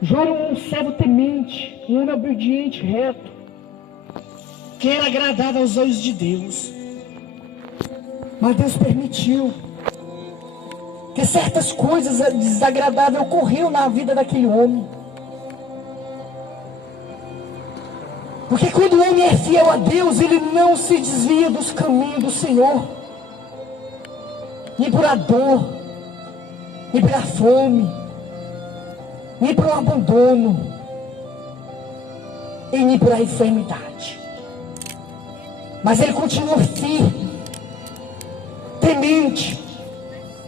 Jó era um servo temente, um homem obediente, reto, que era agradável aos olhos de Deus. Mas Deus permitiu que certas coisas desagradáveis ocorreram na vida daquele homem. Porque quando o homem é fiel a Deus, ele não se desvia dos caminhos do Senhor, nem por a dor, nem pela fome, nem pelo abandono, e nem por a enfermidade. Mas ele continua firme, temente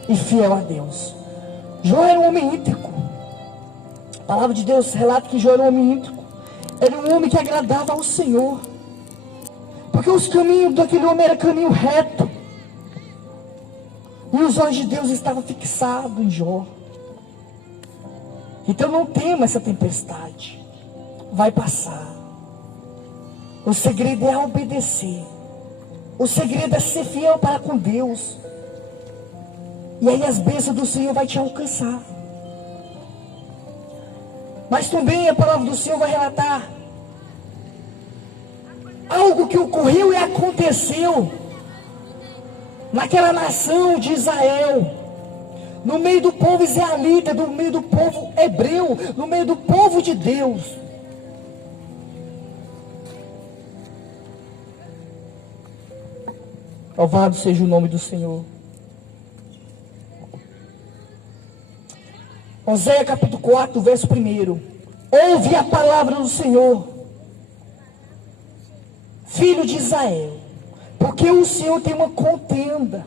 e fiel a Deus. Jó era um homem íntegro. A palavra de Deus relata que Jó era um homem íntegro. Era um homem que agradava ao Senhor, porque os caminhos daquele homem eram caminho reto, e os olhos de Deus estavam fixados em Jó. Então não tema essa tempestade, vai passar. O segredo é obedecer, o segredo é ser fiel para com Deus, e aí as bênçãos do Senhor vai te alcançar. Mas também a palavra do Senhor vai relatar algo que ocorreu e aconteceu naquela nação de Israel, no meio do povo israelita, no meio do povo hebreu, no meio do povo de Deus. Louvado seja o nome do Senhor. Oséias capítulo 4, verso 1. Ouve a palavra do Senhor, filho de Israel, porque o Senhor tem uma contenda.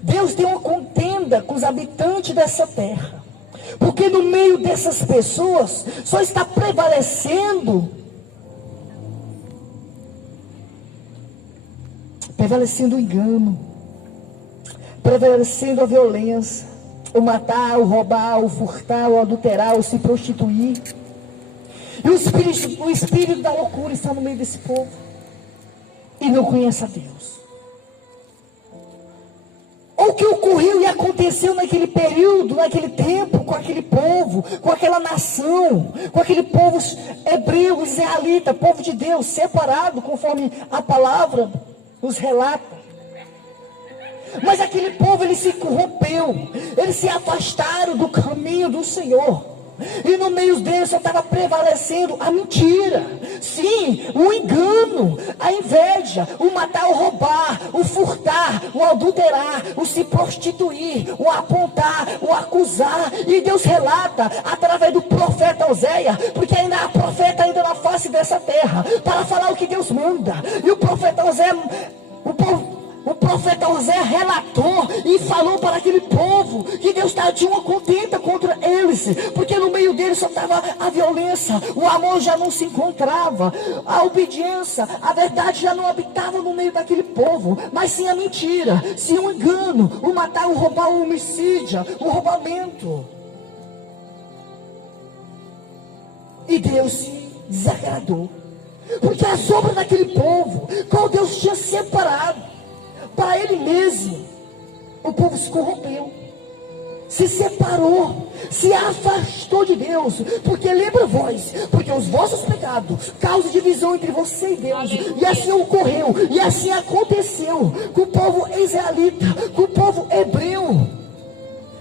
Deus tem uma contenda com os habitantes dessa terra, porque no meio dessas pessoas só está prevalecendo o engano, prevalecendo a violência, o matar, o roubar, o furtar, o adulterar, o se prostituir. E o espírito da loucura está no meio desse povo e não conhece a Deus. O que ocorreu e aconteceu naquele período, naquele tempo, com aquele povo, com aquela nação, com aquele povo hebreu, israelita, povo de Deus, separado, conforme a palavra nos relata. Mas aquele povo, ele se corrompeu, eles se afastaram do caminho do Senhor. E no meio deles só estava prevalecendo a mentira, sim, o engano, a inveja, o matar, o roubar, o furtar, o adulterar, o se prostituir, o apontar, o acusar. E Deus relata através do profeta Oséias, porque ainda há profeta ainda na face dessa terra, para falar o que Deus manda. E o profeta Oséias, o profeta Oséias relatou e falou para aquele povo que Deus tinha uma contenda contra eles, porque no meio deles só estava a violência, o amor já não se encontrava, a obediência, a verdade já não habitava no meio daquele povo, mas sim a mentira, sim o engano, o matar, o roubar, o homicídio, o roubamento. E Deus se desagradou, porque a sombra daquele povo, qual Deus tinha separado para ele mesmo, o povo se corrompeu, se separou, se afastou de Deus. Porque lembra vós, porque os vossos pecados causam divisão entre você e Deus. E assim ocorreu, e assim aconteceu com o povo israelita, com o povo hebreu.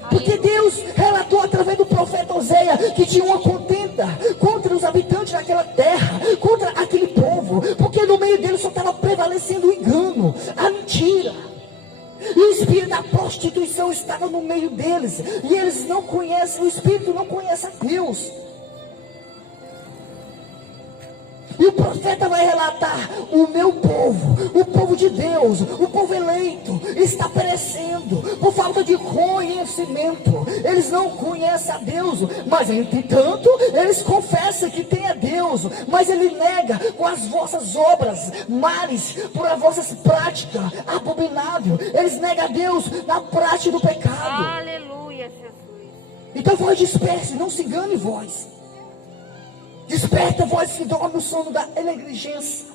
Porque Deus relatou através do profeta Oséias que tinha uma contenda contra os habitantes daquela terra, contra aquele povo, porque no meio deles só estava prevalecendo o engano, a mentira. E o espírito da prostituição estava no meio deles, e eles não conhecem, o espírito não conhece a Deus. E o profeta vai relatar: o meu povo, o povo de Deus, o povo eleito, está perecendo por falta de conhecimento. Eles não conhecem a Deus, mas entretanto, eles confessam que tem a Deus, mas ele nega com as vossas obras, males, por as vossas práticas abomináveis. Eles negam a Deus na prática do pecado. Aleluia, Jesus. Então vós disperse, não se engane vós. Desperta vós que dorme o sono da negligência.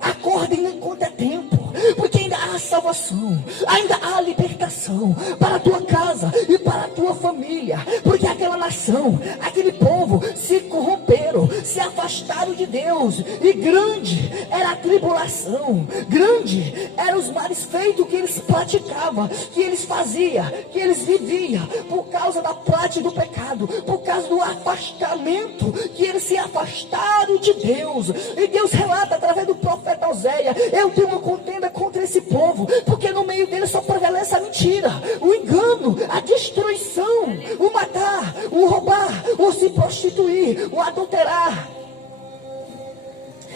Acordem enquanto é tempo, porque ainda há salvação, ainda há libertação para a tua casa e para a tua família. Porque aquela nação, aquele povo afastaram de Deus, e grande era a tribulação, grande eram os males feitos que eles praticavam, que eles faziam, que eles viviam, por causa da prática do pecado, por causa do afastamento, que eles se afastaram de Deus. E Deus relata através do profeta Oséias: eu tenho uma contenda contra esse povo, porque no meio deles só prevalece a mentira, o engano, a destruição, o matar, o roubar, o se prostituir, o adulterar.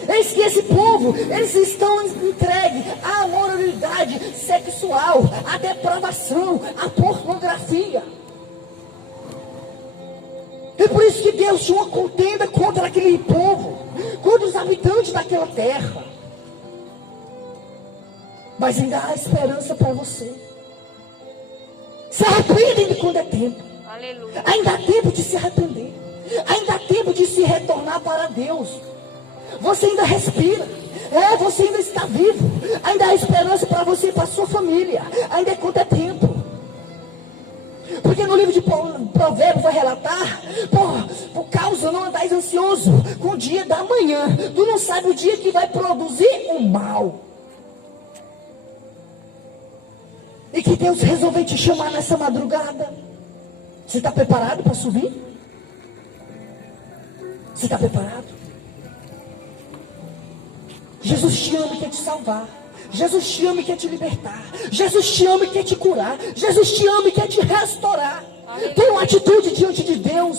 Eis que esse povo, eles estão entregues à moralidade sexual, à depravação, à pornografia. E por isso que Deus tinha uma contenda contra aquele povo, contra os habitantes daquela terra. Mas ainda há esperança para você. Se arrependem quando é tempo. Aleluia. Ainda há tempo de se arrepender. Ainda há tempo de se retornar para Deus. Você ainda respira. Você ainda está vivo. Ainda há esperança para você e para a sua família. Ainda é quanto é tempo. Porque no livro de Provérbios vai relatar: por causa não andais ansioso com o dia da manhã. Tu não sabe o dia que vai produzir o mal. E que Deus resolveu te chamar nessa madrugada. Você está preparado para subir? Você está preparado? Jesus te ama e quer te salvar. Jesus te ama e quer te libertar. Jesus te ama e quer te curar. Jesus te ama e quer te restaurar. Tenha uma atitude diante de Deus.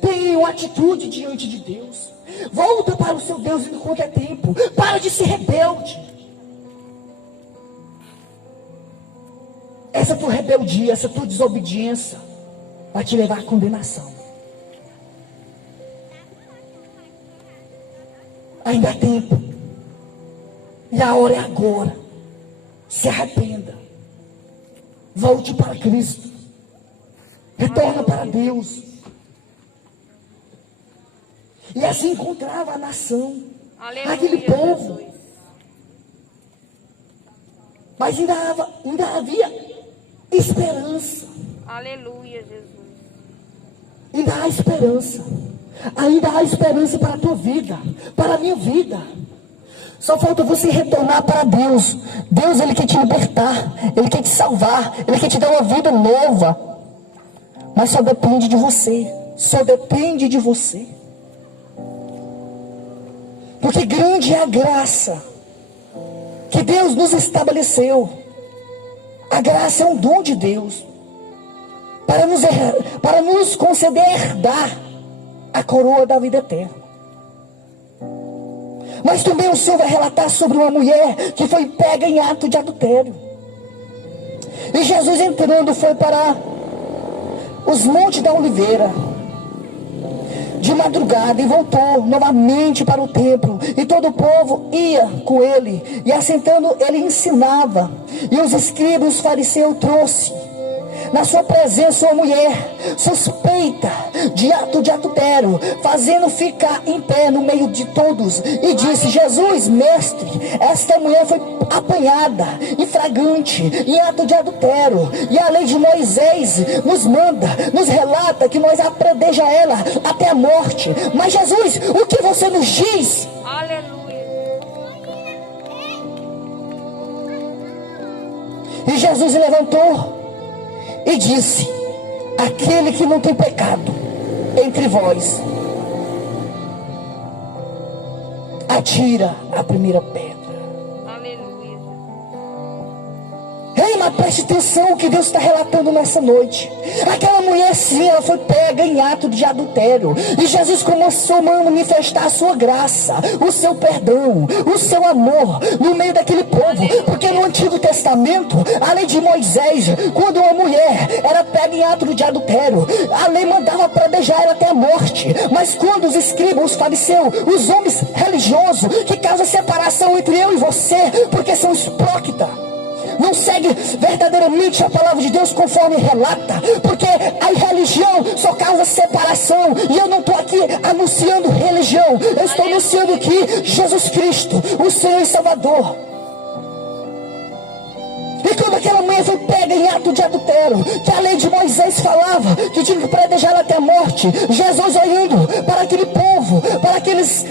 Tenha uma atitude diante de Deus. Volta para o seu Deus enquanto é tempo. Para de ser rebelde. Essa tua rebeldia, essa tua desobediência vai te levar à condenação. Ainda há tempo. E a hora é agora. Se arrependa. Volte para Cristo. Retorna para Deus. E assim encontrava a nação. Aleluia, aquele povo. Jesus. Mas ainda havia esperança. Aleluia, Jesus. Ainda há esperança. Ainda há esperança para a tua vida, para a minha vida. Só falta você retornar para Deus. Deus, Ele quer te libertar. Ele quer te salvar. Ele quer te dar uma vida nova. Mas só depende de você. Só depende de você. Porque grande é a graça que Deus nos estabeleceu. A graça é um dom de Deus para nos conceder herdar a coroa da vida eterna. Mas também o Senhor vai relatar sobre uma mulher que foi pega em ato de adultério. E Jesus, entrando, foi para os montes da Oliveira de madrugada e voltou novamente para o templo, e todo o povo ia com ele, e assentando ele ensinava. E os escribas e os fariseus trouxe na sua presença uma mulher suspeita de ato de adultério, fazendo ficar em pé no meio de todos, e disse: Jesus, mestre, esta mulher foi apanhada em flagrante em ato de adultério, e a lei de Moisés nos relata que nós apredeja ela até a morte. Mas Jesus, o que você nos diz? Aleluia. E Jesus levantou e disse: aquele que não tem pecado entre vós, atira a primeira pedra. Aleluia. Ei, mas preste atenção o que Deus está relatando nessa noite. Aquela mulher, sim, ela foi pega em ato de adultério, e Jesus começou a manifestar a sua graça, o seu perdão, o seu amor no meio daquele povo. Porque no Antigo Testamento, a lei de Moisés, quando uma mulher era pega em ato de adultério, a lei mandava pradejar ela até a morte. Mas quando os escribas, os fariseus, os homens religiosos, que causam separação entre eu e você, porque são hipócritas, não segue verdadeiramente a palavra de Deus conforme relata, porque a religião só causa separação. E eu não estou aqui anunciando religião, eu estou anunciando aqui Jesus Cristo, o Senhor e Salvador. E quando aquela mulher foi pega em ato de adultério, que a lei de Moisés falava que tinha que predejá-la até a morte, Jesus olhando para aquele povo, para aqueles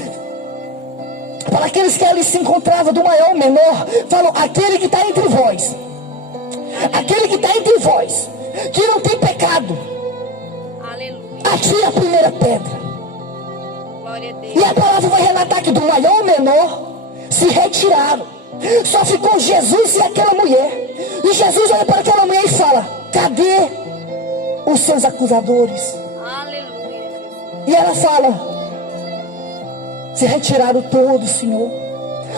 que ali se encontravam, do maior ao menor, falou: aquele que está entre vós, que não tem pecado, Aleluia. atire a primeira pedra. Glória a Deus. E a palavra vai relatar que do maior ao menor se retiraram. Só ficou Jesus e aquela mulher. E Jesus olha para aquela mulher e fala: cadê os seus acusadores? Aleluia, Jesus. E ela fala: se retiraram todos, Senhor.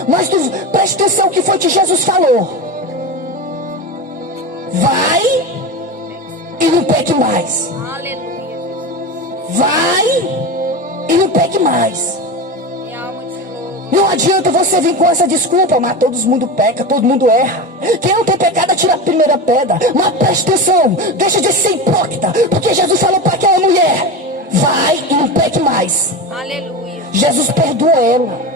Mas preste atenção o que foi que Jesus falou: vai e não peque mais. Aleluia, Jesus. Vai e não peque mais. Minha alma te louva. Não adianta você vir com essa desculpa: mas todo mundo peca, todo mundo erra. Quem não tem pecado atira a primeira pedra. Mas preste atenção, deixa de ser hipócrita, porque Jesus falou para aquela mulher: vai e não peque mais. Aleluia. Jesus perdoou ela.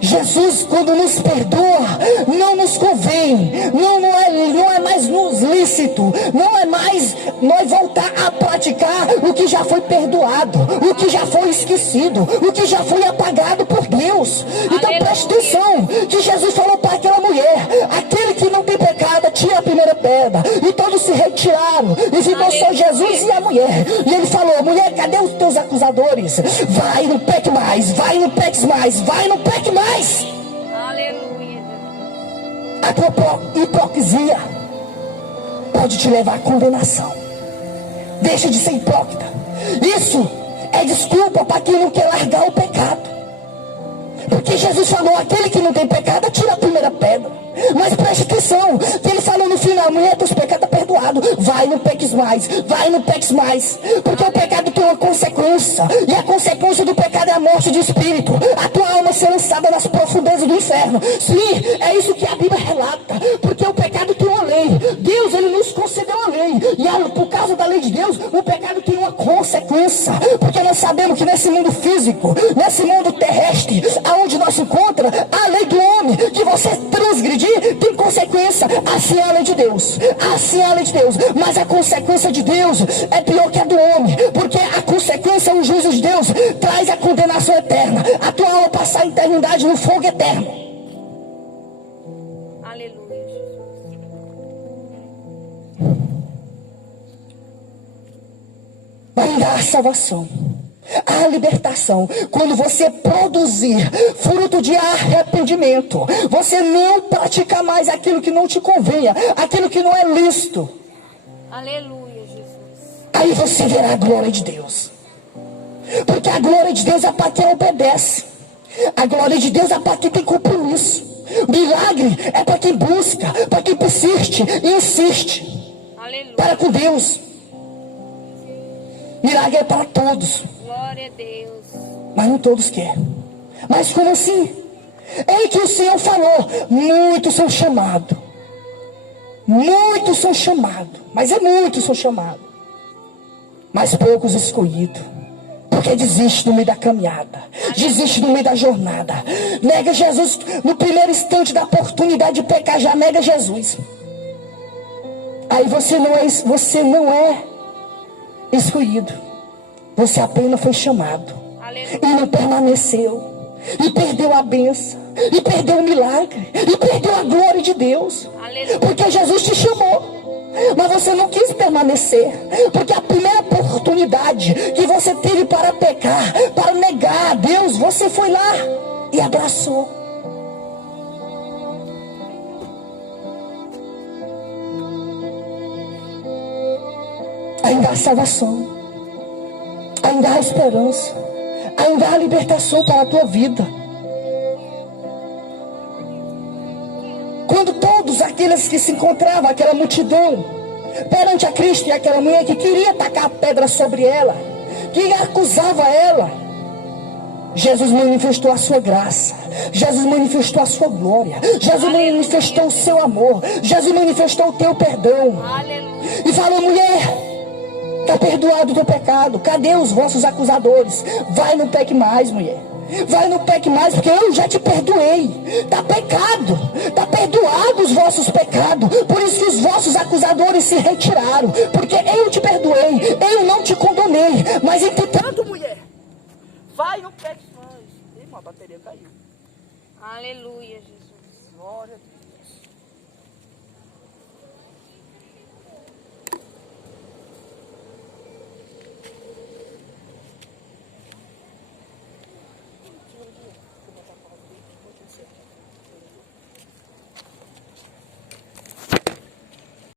Jesus, quando nos perdoa, não nos convém, não é mais nos lícito, não é mais nós voltar a praticar o que já foi perdoado, o que já foi esquecido, o que já foi apagado por Deus. Então preste atenção, que Jesus falou para aquela mulher: aquele que não tem pecado, tira a primeira pedra. E todos se retiraram, e ficou só Jesus e a mulher. E ele falou: mulher, cadê os teus acusadores? Vai, não peque mais, vai, não peques mais, vai, não peque mais. Aleluia. A tua hipocrisia pode te levar à condenação. Deixa de ser hipócrita. Isso é desculpa para quem não quer largar o pecado. Porque Jesus falou: aquele que não tem pecado, atira a primeira pedra. Mas preste atenção, que ele falou no final: mulher, teus pecados estão perdoados. Vai, não peques mais, vai, não peques mais. Porque o pecado tem uma consequência, e a consequência do pecado é a morte de espírito. A tua alma ser lançada nas profundezas do inferno. Sim, é isso que a Bíblia relata. Porque o pecado tem uma lei. Deus, ele nos concedeu uma lei. E por causa da lei de Deus, o pecado tem uma consequência. Porque nós sabemos que nesse mundo físico, nesse mundo terrestre, aonde nós se encontra, a lei do homem, que você transgredir, tem consequência. Assim é a lei de Deus. Assim é a lei de Deus. Mas a consequência de Deus é pior que a do homem. Porque a consequência, o juízo de Deus, traz a condenação eterna. A tua alma passar a eternidade no fogo eterno. Aleluia, Jesus. Ainda há salvação, a libertação, quando você produzir fruto de arrependimento, você não praticar mais aquilo que não te convenha, aquilo que não é lícito. Aleluia, Jesus. Aí você verá a glória de Deus. Porque a glória de Deus é para quem obedece. A glória de Deus é para quem tem compromisso. Milagre é para quem busca, para quem persiste e insiste. Aleluia. Para com Deus. Milagre é para todos, Glória a Deus. mas não todos querem. Mas como assim? É que o Senhor falou: muitos são chamados. Muitos são chamados. Mas é muitos são chamados. Mas poucos escolhidos. Porque desiste no meio da caminhada. Desiste no meio da jornada. Nega Jesus. No primeiro instante da oportunidade de pecar, já nega Jesus. Aí você não é escolhido. Você apenas foi chamado. Aleluia. E não permaneceu. E perdeu a bênção. E perdeu o milagre. E perdeu a glória de Deus. Aleluia. Porque Jesus te chamou. Mas você não quis permanecer. Porque a primeira oportunidade que você teve para pecar, para negar a Deus, você foi lá e abraçou. Ainda há salvação. Ainda há esperança. Ainda há libertação para a tua vida. Quando todos aqueles que se encontravam, aquela multidão, perante a Cristo, e aquela mulher que queria tacar a pedra sobre ela, que acusava ela, Jesus manifestou a sua graça. Jesus manifestou a sua glória. Jesus manifestou o seu amor. Jesus manifestou o teu perdão. Aleluia. E falou: mulher, está perdoado o teu pecado. Cadê os vossos acusadores? Vai, não peque mais, mulher. Vai, não peque mais, porque eu já te perdoei. Está pecado, está perdoado os vossos pecados. Por isso que os vossos acusadores se retiraram, porque eu te perdoei, eu não te condenei. Mas entretanto, mulher, vai, não peque mais. Irmã, a bateria caiu. Aleluia, Jesus. Glória a Deus.